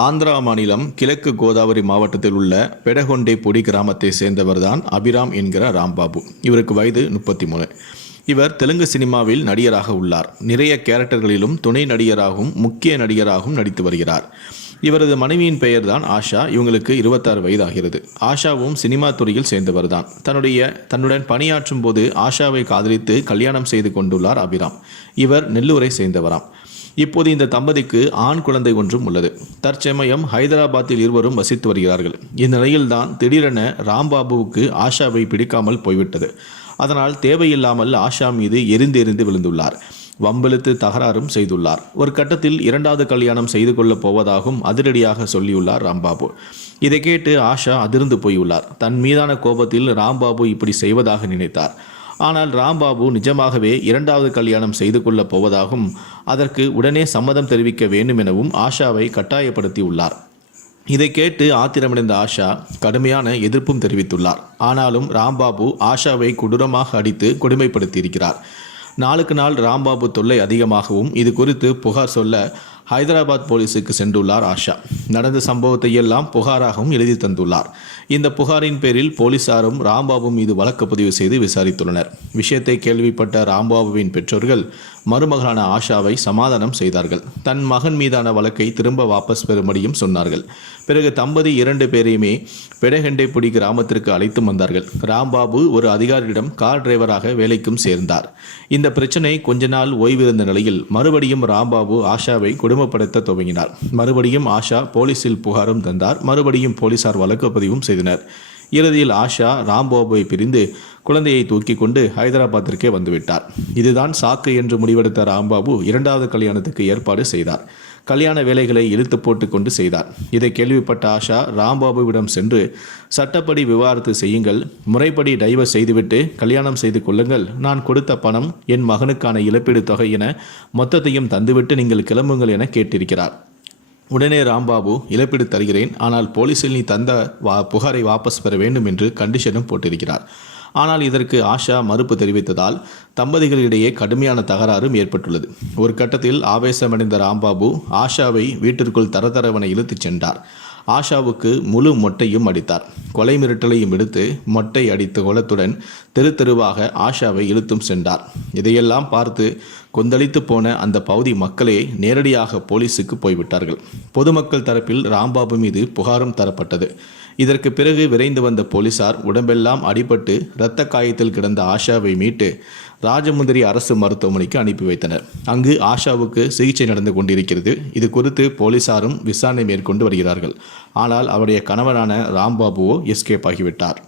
ஆந்திரா மாநிலம் கிழக்கு கோதாவரி மாவட்டத்தில் உள்ள பெடகொண்டே பொடி கிராமத்தை சேர்ந்தவர்தான் அபிராம் என்கிற ராம்பாபு. இவருக்கு வயது முப்பத்தி மூணு இவர் தெலுங்கு சினிமாவில் நடிகராக உள்ளார். நிறைய கேரக்டர்களிலும் துணை நடிகராகவும் முக்கிய நடிகராகவும் நடித்து வருகிறார். இவரது மனைவியின் பெயர்தான் ஆஷா. இவங்களுக்கு இருபத்தாறு வயதாகிறது. ஆஷாவும் சினிமா துறையில் சேர்ந்தவர்தான். தன்னுடைய தன்னுடன் பணியாற்றும் போது ஆஷாவை காதலித்து கல்யாணம் செய்து கொண்டுள்ளார் அபிராம். இவர் நெல்லூரை சேர்ந்தவராம். இப்போது இந்த தம்பதிக்கு ஆண் குழந்தை ஒன்றும் உள்ளது. தற்சமயம் ஹைதராபாத்தில் இருவரும் வசித்து வருகிறார்கள். இந்நிலையில்தான் திடீரென ராம்பாபுவுக்கு ஆஷாவை பிடிக்காமல் போய்விட்டது. அதனால் தேவையில்லாமல் ஆஷா மீது எரிந்து எரிந்து விழுந்துள்ளார். வம்பிழுத்து தகராறும் செய்துள்ளார். ஒரு கட்டத்தில் இரண்டாவது கல்யாணம் செய்து கொள்ளப் போவதாகவும் அதிரடியாக சொல்லியுள்ளார் ராம்பாபு. இதை கேட்டு ஆஷா அதிர்ந்து போயுள்ளார். தன் மீதான கோபத்தில் ராம்பாபு இப்படி செய்வதாக நினைத்தார். ஆனால் ராம்பாபு நிஜமாகவே இரண்டாவது கல்யாணம் செய்து கொள்ளப் போவதாகவும் அதற்கு உடனே சம்மதம் தெரிவிக்க வேண்டும் எனவும் ஆஷாவை கட்டாயப்படுத்தியுள்ளார். இதை கேட்டு ஆத்திரமடைந்த ஆஷா கடுமையான எதிர்ப்பும் தெரிவித்துள்ளார். ஆனாலும் ராம்பாபு ஆஷாவை கொடூரமாக அடித்து கொடுமைப்படுத்தியிருக்கிறார். நாளுக்கு நாள் ராம்பாபு தொல்லை அதிகமாகவும் இது குறித்து புகார் சொல்ல ஹைதராபாத் போலீஸுக்கு சென்றுள்ளார் ஆஷா. நடந்த சம்பவத்தை எல்லாம் புகாராகவும் எழுதி தந்துள்ளார். இந்த புகாரின் பேரில் போலீசாரும் ராம்பாபு மீது வழக்கு பதிவு செய்து விசாரித்துள்ளனர். விஷயத்தை கேள்விப்பட்ட ராம்பாபுவின் பெற்றோர்கள் மருமகளான ஆஷாவை சமாதானம் செய்தார்கள். தன் மகன் மீதான வழக்கை திரும்ப வாபஸ் பெறும்படியும் சொன்னார்கள். பிறகு தம்பதி இரண்டு பேரையுமே பெடகெண்டைப்புடி கிராமத்திற்கு அழைத்து வந்தார்கள். ராம்பாபு ஒரு அதிகாரியிடம் கார் டிரைவராக வேலைக்கும் சேர்ந்தார். இந்த பிரச்சனை கொஞ்ச நாள் ஓய்விருந்த நிலையில் மறுபடியும் ராம்பாபு ஆஷாவை கொடுமைப்படுத்த துவங்கினார். மறுபடியும் ஆஷா போலீசில் புகாரும் தந்தார். மறுபடியும் போலீசார் வழக்கு பதிவும் செய்தனர். இறுதியில் ஆஷா ராம்பாபுவை பிரிந்து குழந்தையை தூக்கி கொண்டு ஹைதராபாத்திற்கே வந்துவிட்டார். இதுதான் சாக்கு என்று முடிவெடுத்த ராம்பாபு இரண்டாவது கல்யாணத்துக்கு ஏற்பாடு செய்தார். கல்யாண வேலைகளை இழுத்து போட்டு கொண்டு செய்தார். இதை கேள்விப்பட்ட ஆஷா ராம்பாபுவிடம் சென்று சட்டப்படி விவாகரத்து செய்யுங்கள் முறைப்படி டைவர்ஸ் செய்துவிட்டு கல்யாணம் செய்து கொள்ளுங்கள் நான் கொடுத்த பணம் என் மகனுக்கான இழப்பீடு தொகை என மொத்தத்தையும் தந்துவிட்டு நீங்கள் கிளம்புங்கள் என கேட்டிருக்கிறார். உடனே ராம்பாபு இழப்பீடு தருகிறேன் ஆனால் போலீசில் நீ தந்த வா புகாரை வாபஸ் பெற வேண்டும் என்று கண்டிஷனும் போட்டிருக்கிறார். ஆனால் இதற்கு ஆஷா மறுப்பு தெரிவித்ததால் தம்பதிகளிடையே கடுமையான தகராறும் ஏற்பட்டுள்ளது. ஒரு கட்டத்தில் ஆவேசமடைந்த ராம்பாபு ஆஷாவை வீட்டிற்குள் தரதரவனை இழுத்துச் சென்றார். ஆஷாவுக்கு முழு மொட்டையும் அடித்தார். கொலை மிரட்டலையும் எடுத்து மொட்டை அடித்த கோலத்துடன் தெரு தெருவாக ஆஷாவை இழுத்தும் சென்றார். இதையெல்லாம் பார்த்து கொந்தளித்து போன அந்த பகுதி மக்களே நேரடியாக போலீஸுக்கு போய்விட்டார்கள். பொதுமக்கள் தரப்பில் ராம்பாபு மீது புகாரும் தரப்பட்டது. இதற்கு பிறகு விரைந்து வந்த போலீசார் உடம்பெல்லாம் அடிபட்டு இரத்த காயத்தில் கிடந்த ஆஷாவை மீட்டு ராஜமுந்திரி அரசு மருத்துவமனைக்கு அனுப்பி வைத்தனர். அங்கு ஆஷாவுக்கு சிகிச்சை நடந்து கொண்டிருக்கிறது. இது குறித்து போலீசாரும் விசாரணை மேற்கொண்டு வருகிறார்கள். ஆனால் அவருடைய கணவனான ராம்பாபுவோ எஸ்கேப் ஆகிவிட்டார்.